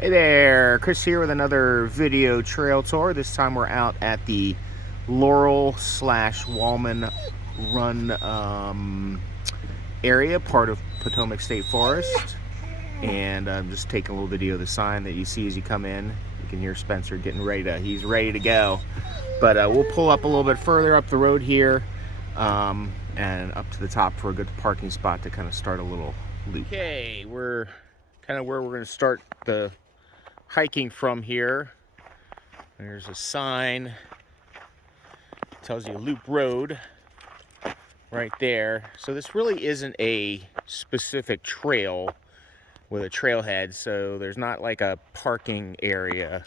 Hey there, Chris here with another video trail tour. This time we're out at the Laurel / Wallman Run area, part of Potomac State Forest. And I'm just taking a little video of the sign that you see as you come in. You can hear Spencer getting ready to, he's ready to go. But we'll pull up a little bit further up the road here and up to the top for a good parking spot to kind of start a little loop. Okay, we're kind of where we're going to start the hiking from here. There's a sign, tells you loop road right there. So this really isn't a specific trail with a trailhead, so there's not like a parking area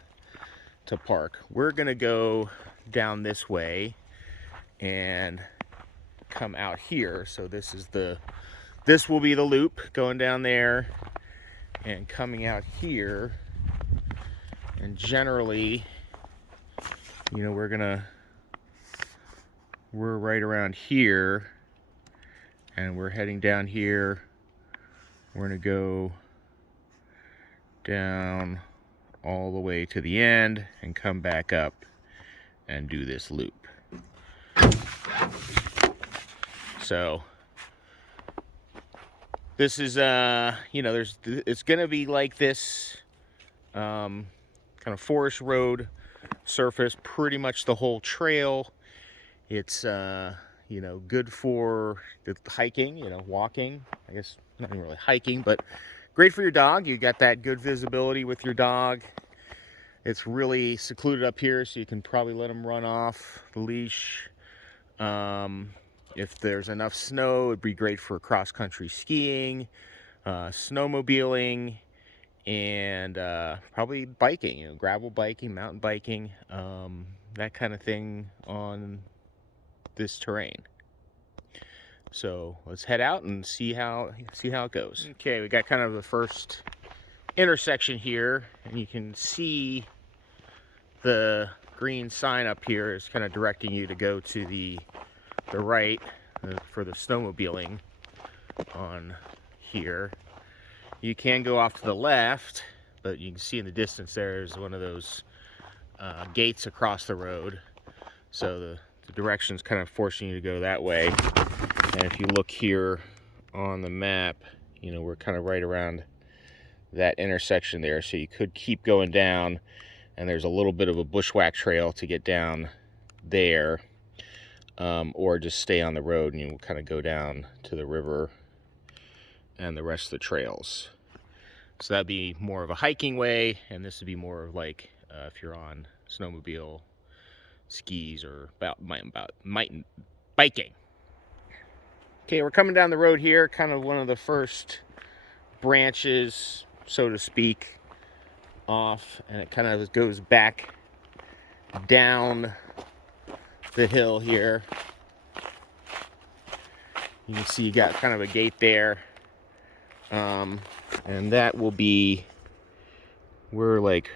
to park. We're gonna go down this way and come out here. So this will be the loop going down there and coming out here. And generally, you know, we're right around here and we're heading down here. We're gonna go down all the way to the end and come back up and do this loop. So this is you know, it's gonna be like this kind of forest road surface pretty much the whole trail. It's you know, good for the hiking, you know, walking, I guess not really hiking, but great for your dog. You got that good visibility with your dog. It's really secluded up here, so you can probably let him run off the leash. If there's enough snow, it'd be great for cross-country skiing, snowmobiling, and probably biking, you know, gravel biking, mountain biking, that kind of thing on this terrain. So let's head out and see how it goes. Okay, we got kind of the first intersection here, and you can see the green sign up here is kind of directing you to go to the right for the snowmobiling on here. You can go off to the left, but you can see in the distance there's one of those gates across the road. So the direction's kind of forcing you to go that way. And if you look here on the map, you know, we're kind of right around that intersection there. So you could keep going down, and there's a little bit of a bushwhack trail to get down there, or just stay on the road and you'll kind of go down to the river and the rest of the trails. So that'd be more of a hiking way, and this would be more of like if you're on snowmobile, skis, or mountain biking. Okay, we're coming down the road here, kind of one of the first branches, so to speak, off, and it kind of goes back down the hill here. You can see you got kind of a gate there. And that will be, we're like,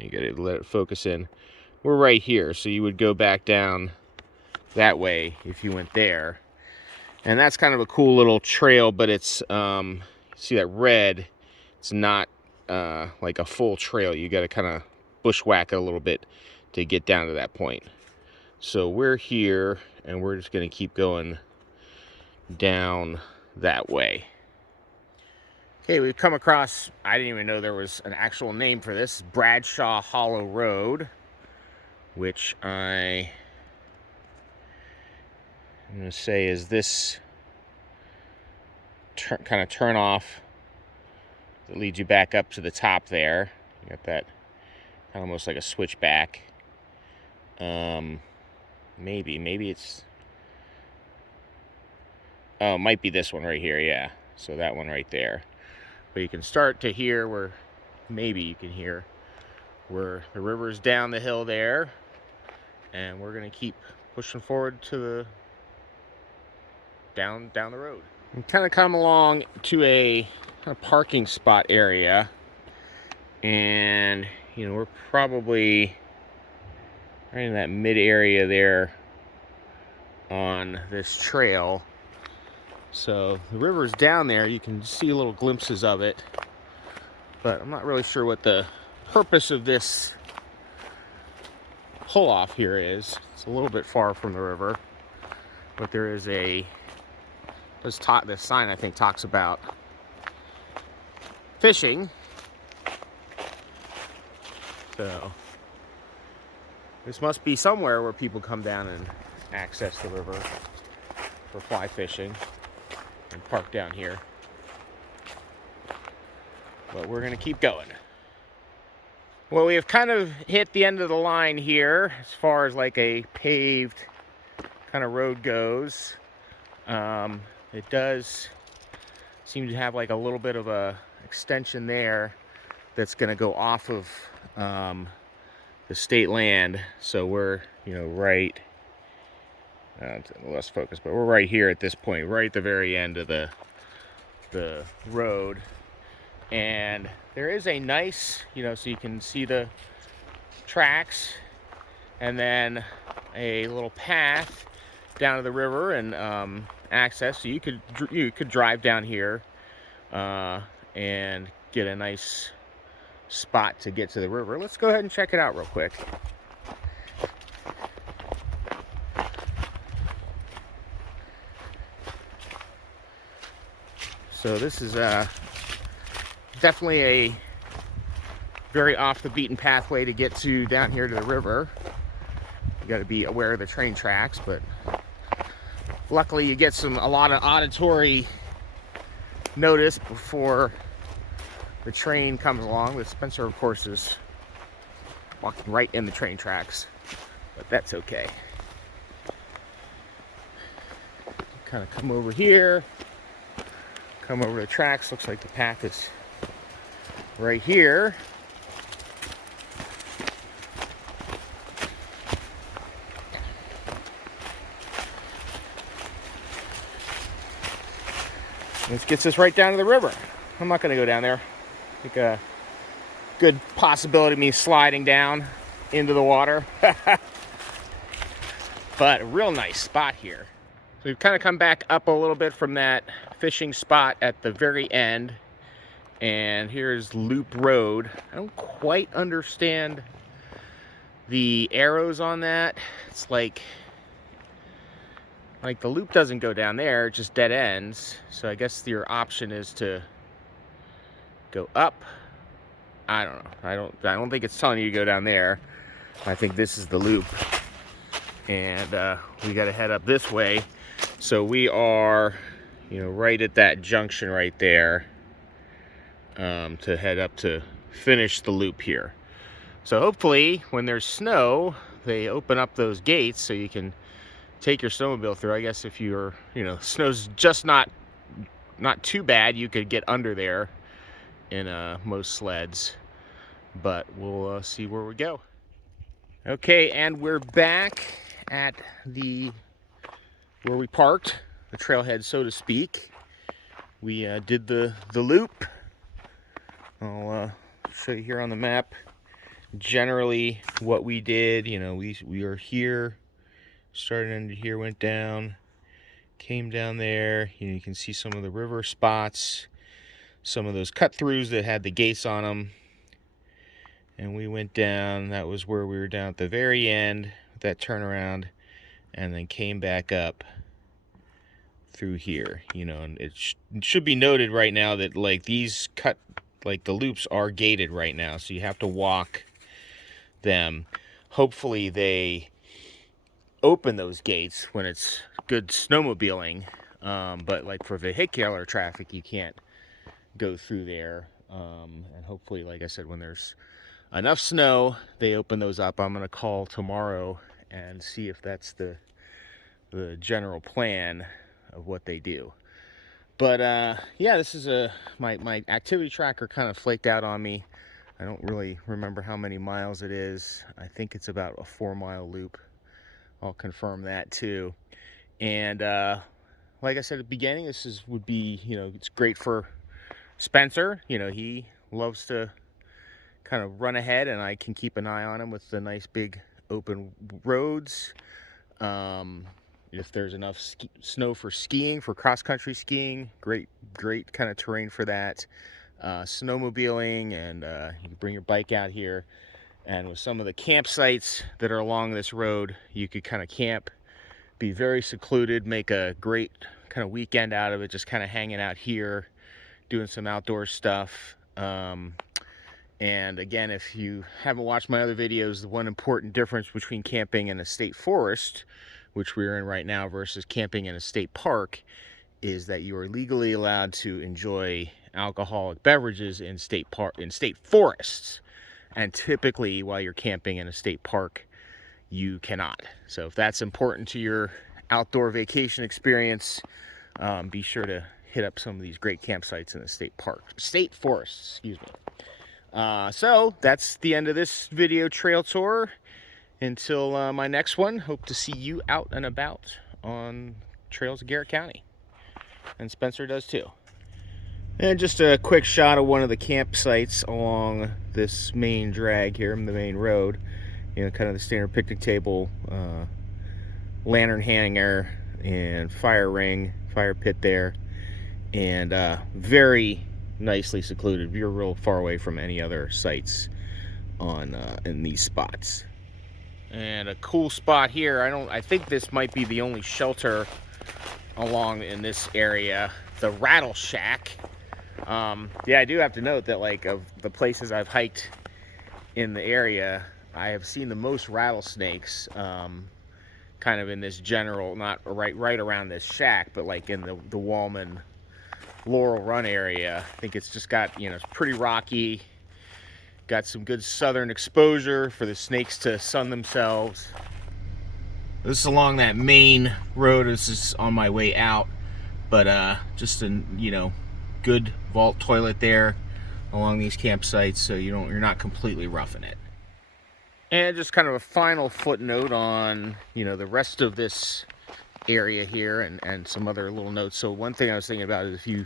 you gotta let it focus in. We're right here, so you would go back down that way if you went there. And that's kind of a cool little trail, but it's, see that red, it's not like a full trail. You gotta kind of bushwhack it a little bit to get down to that point. So we're here, and we're just gonna keep going down that way. Okay, we've come across, I didn't even know there was an actual name for this, Bradshaw Hollow Road, which I'm going to say is this kind of turn off that leads you back up to the top there. You got that kind of almost like a switchback. Maybe it's, oh, it might be this one right here, yeah. So that one right there. But you can start to hear where, maybe you can hear where the river's down the hill there, and we're gonna keep pushing forward to the down the road. And kind of come along to a parking spot area, and you know, we're probably right in that mid area there on this trail. So the river's down there, you can see little glimpses of it, But I'm not really sure what the purpose of this pull off here is. It's a little bit far from the river, but there is this sign I think talks about fishing. So this must be somewhere where people come down and access the river for fly fishing and park down here. But we're gonna keep going. Well, we have kind of hit the end of the line here as far as like a paved kind of road goes. It does seem to have like a little bit of a extension there that's going to go off of the state land. So we're, right, less focused, but we're right here at this point, right at the very end of the road. And there is a nice, so you can see the tracks and then a little path down to the river and access. So you could drive down here and get a nice spot to get to the river. Let's go ahead and check it out real quick. So this is definitely a very off the beaten pathway to get to down here to the river. You got to be aware of the train tracks, but luckily you get a lot of auditory notice before the train comes along. The Spencer, of course, is walking right in the train tracks, but that's okay. Kind of come over here, come over the tracks. Looks like the path is right here. This gets us right down to the river. I'm not going to go down there. I think a good possibility of me sliding down into the water. But a real nice spot here. So we've kind of come back up a little bit from that fishing spot at the very end. And here's Loop Road. I don't quite understand the arrows on that. It's like the loop doesn't go down there, it just dead ends. So I guess your option is to go up. I don't know. I don't think it's telling you to go down there. I think this is the loop. And we got to head up this way. So we are, right at that junction right there to head up to finish the loop here. So hopefully when there's snow, they open up those gates so you can take your snowmobile through. I guess if you're, snow's just not too bad, you could get under there in most sleds. But we'll see where we go. Okay, and we're back at where we parked, the trailhead, so to speak. We did the loop. I'll show you here on the map generally what we did. We are here, started under here, went down, came down there. You can see some of the river spots, some of those cut throughs that had the gates on them. And we went down. That was where we were down at the very end with that turnaround, and then came back up through here. And it should be noted right now that these the loops are gated right now, so you have to walk them. Hopefully they open those gates when it's good snowmobiling, but for vehicular traffic you can't go through there. And hopefully, like I said, when there's enough snow, they open those up. I'm going to call tomorrow and see if that's the general plan of what they do. But yeah, this is my activity tracker kind of flaked out on me. I don't really remember how many miles it is. I think it's about a 4-mile loop. I'll confirm that too. And like I said at the beginning, would be, it's great for Spencer. He loves to kind of run ahead, and I can keep an eye on him with the nice big open roads. If there's enough snow for skiing, for cross-country skiing, great kind of terrain for that. snowmobiling, and you can bring your bike out here. And with some of the campsites that are along this road, you could kind of camp, be very secluded, make a great kind of weekend out of it, just kind of hanging out here, doing some outdoor stuff. And again, if you haven't watched my other videos, the one important difference between camping in a state forest, which we're in right now, versus camping in a state park, is that you are legally allowed to enjoy alcoholic beverages in state forests. And typically, while you're camping in a state park, you cannot. So if that's important to your outdoor vacation experience, be sure to hit up some of these great campsites in the state forests, excuse me. So that's the end of this video trail tour. Until my next one, hope to see you out and about on trails of Garrett County. And Spencer does too. And just a quick shot of one of the campsites along this main drag here, the main road. You know, kind of the standard picnic table, lantern hanger, and fire ring, fire pit there. And very nicely secluded. You're real far away from any other sites on in these spots. And a cool spot here, I think this might be the only shelter along in this area, the Rattle Shack. Yeah, I do have to note that, like, of the places I've hiked in the area, I have seen the most rattlesnakes kind of in this general, not right around this shack, but like in the Wallman Laurel Run area. I think it's just got, you know, it's pretty rocky, got some good southern exposure for the snakes to sun themselves. This is along that main road. This is on my way out, but just a, you know, good vault toilet there along these campsites, so you're not completely roughing it. And just kind of a final footnote on, you know, the rest of this area here, and some other little notes. So one thing I was thinking about is if you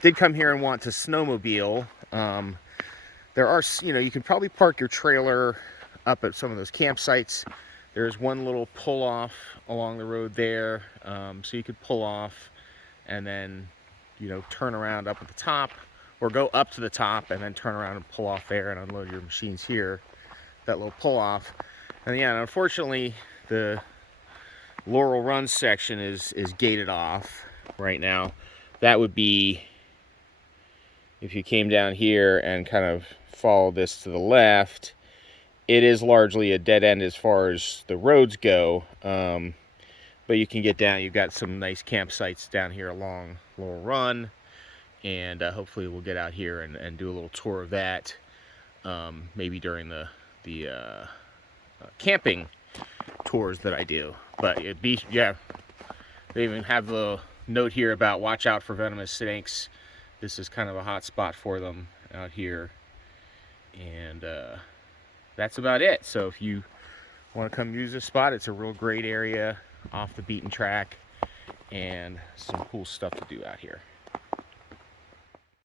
did come here and want to snowmobile, there are, you know, you can probably park your trailer up at some of those campsites. There's one little pull off along the road there, so you could pull off and then, you know, turn around up at the top, or go up to the top and then turn around and pull off there and unload your machines here, that little pull off. And yeah, unfortunately the Laurel Run section is gated off right now. That would be if you came down here and kind of followed this to the left. It is largely a dead end as far as the roads go, but you can get down. You've got some nice campsites down here along Laurel Run, and hopefully we'll get out here and do a little tour of that, maybe during the camping tours that I do. But yeah, they even have the note here about watch out for venomous snakes. This is kind of a hot spot for them out here, and that's about it. So if you want to come use this spot, it's a real great area off the beaten track, and some cool stuff to do out here.